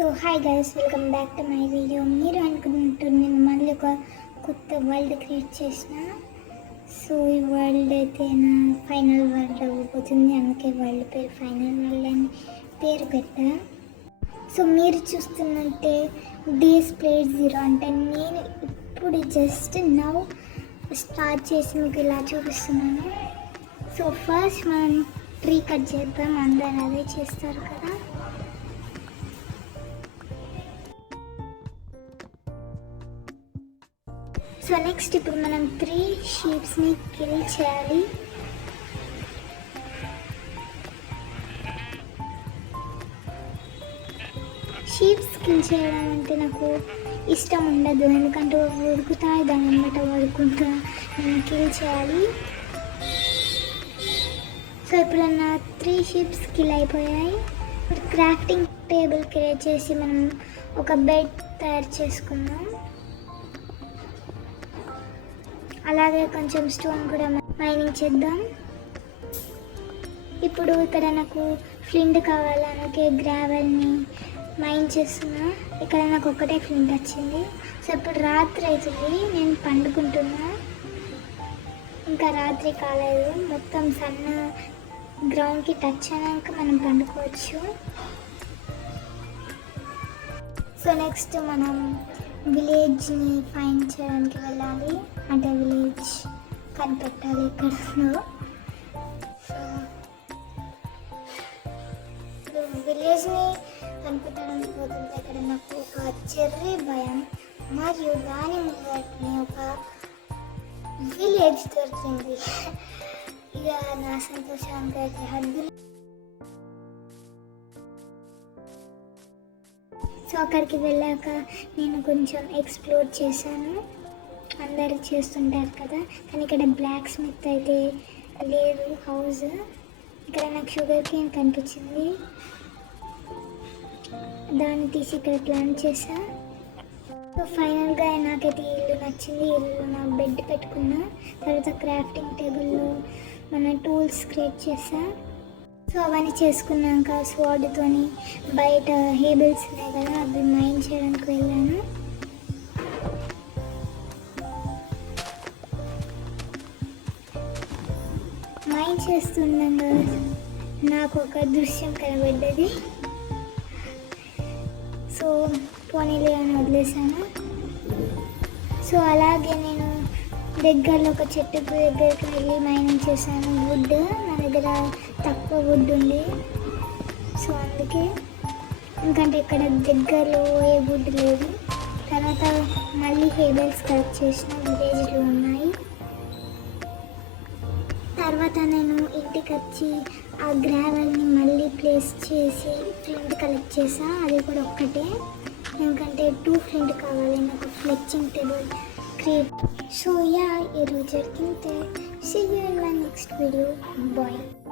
So hi guys, welcome back to my video. మీరు అనుకుంటున్నారు నేను మళ్ళీ ఒక కొత్త వరల్డ్ క్రియేట్ చేసిన. సో ఈ వరల్డ్ అయితే నా ఫైనల్ వరల్డ్ అవ్వబోతుంది, అందుకే వరల్డ్ పేరు ఫైనల్ వరల్డ్ అని పేరు పెట్టా. సో మీరు చూస్తున్నట్టే డేస్ ప్లేడ్ 0 అంటే నేను ఇప్పుడు జస్ట్ నౌ స్టార్ట్ చేసి మీకు ఇలా చూపిస్తున్నాను. సో ఫస్ట్ మనం ట్రీ కట్ చేద్దాం, అందరు అదే చేస్తారు కదా. సో నెక్స్ట్ ఇప్పుడు మనం 3 షీప్స్ని కిల్ చేయాలి. షీప్స్ కిల్ చేయడం అంటే నాకు ఇష్టం ఉండదు, ఎందుకంటే ఉడుకుతాయి, దాని వెంబట పడుకుంటా నేను కిల్ చేయాలి. సో ఇప్పుడు నా 3 షీప్స్ కిల్ అయిపోయాయి. ఇప్పుడు క్రాఫ్టింగ్ టేబుల్ క్రియేట్ చేసి మనం ఒక బెడ్ తయారు చేసుకుందాం. అలాగే కొంచెం స్టోన్ కూడా మైనింగ్ చేద్దాం. ఇప్పుడు ఇక్కడ నాకు ఫ్లింట్ కావాలి, అందుకే గ్రావెల్ని మైన్ చేస్తున్నా. ఇక్కడ నాకు ఒక్కటే ఫ్లింట్ వచ్చింది. సో ఇప్పుడు రాత్రి అవుతుంది, నేను పండుకుంటున్నా. ఇంకా రాత్రి కాలేదు, మొత్తం సన్న గ్రౌండ్కి టచ్ అయినాక మనం పండుకోవచ్చు. సో నెక్స్ట్ మనం విలేజ్ని ఫైండ్ చేయడానికి వెళ్ళాలి, అంటే విలేజ్ కనిపెట్టాలి ఎక్కడో. సో విలేజ్ని కనిపెట్టడానికి పోతుంటే ఇక్కడ నాకు ఒక చెర్రీ భయం మరియు దాని ముందటిని ఒక విలేజ్ దొరికింది. ఇక నా సంతోషానికి అయితే హద్దు. సో అక్కడికి వెళ్ళాక నేను కొంచెం ఎక్స్ప్లోర్ చేశాను, అందరు చేస్తుంటారు కదా. కానీ ఇక్కడ బ్లాక్ స్మిత్ అయితే లేదు హౌస్. ఇక్కడ నాకు షుగర్ కేన్ కనిపించింది, దాన్ని తీసి ఇక్కడ ప్లాన్ చేసా. సో ఫైనల్గా నాకైతే ఇల్లు నచ్చింది. ఇల్లు నా బెడ్ పెట్టుకున్నా, తర్వాత క్రాఫ్టింగ్ టేబుల్లో మన టూల్స్ క్రియేట్ చేసా. సో అవన్నీ చేసుకున్నాక స్వాడ్తోని బయట హేబుల్స్ ఉన్నాయి కదా, అవి మైన్ చేయడానికి వెళ్ళాను. మైన్ చేస్తుండగా నాకు ఒక దృశ్యం కనబడ్డది. సో పోనీలే అని వదిలేసాను. సో అలాగే నేను దగ్గరలో ఒక చెట్టుకు దగ్గరికి వెళ్ళి మైనింగ్ చేశాను. వుడ్ నా దగ్గర తక్కువ వుడ్ ఉంది, సో అందుకే. ఎందుకంటే ఇక్కడ దగ్గరలో ఏ వుడ్ లేదు. తర్వాత మళ్ళీ హేబుల్స్ కలెక్ట్ చేసిన విలేజ్లో ఉన్నాయి. తర్వాత నేను ఇంటికి వచ్చి ఆ గ్రావెల్ని మళ్ళీ ప్లేస్ చేసి ఫ్లింట్ కలెక్ట్ చేసా. అది కూడా ఒక్కటే, ఎందుకంటే 2 ఫ్లింట్ కావాలి నాకు ఫ్లెక్చింగ్ టేబుల్ క్రియేట్. సో యా, ఈరోజు జరిగింది. See you in my next video. Bye.